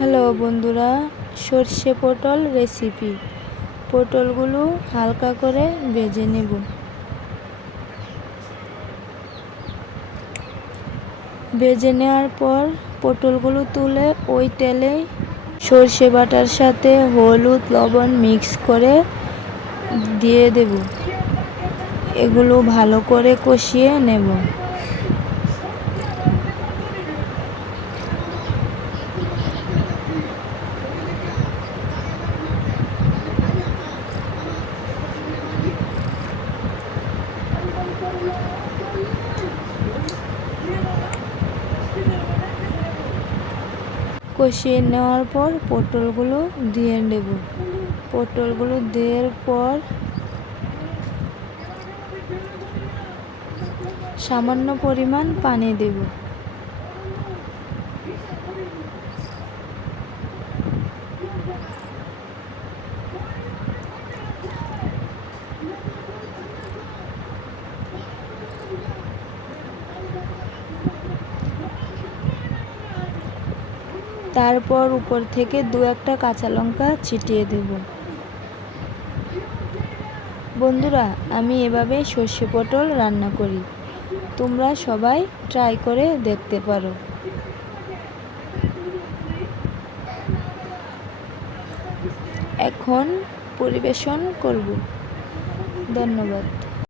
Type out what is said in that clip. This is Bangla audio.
হ্যালো বন্ধুরা, সর্ষে পটল রেসিপি। পটলগুলো হালকা করে ভেজে নেব। ভেজে নেওয়ার পর পটলগুলো তুলে ওই তেলে সর্ষে বাটার সাথে হলুদ লবণ মিক্স করে দিয়ে দেব। এগুলো ভালো করে কষিয়ে নেব। কষিয়ে নেওয়ার পর পটলগুলো দিয়ে দেব। পটলগুলো দেওয়ার পর সামান্য পরিমাণ পানি দেব। তারপর উপর থেকে একটা কাঁচা লঙ্কা ছিটিয়ে দেব। বন্ধুরা, আমি এভাবে সর্ষে পটল রান্না করি। তোমরা সবাই ট্রাই করে দেখতে পারো। এখন পরিবেশন করব। ধন্যবাদ।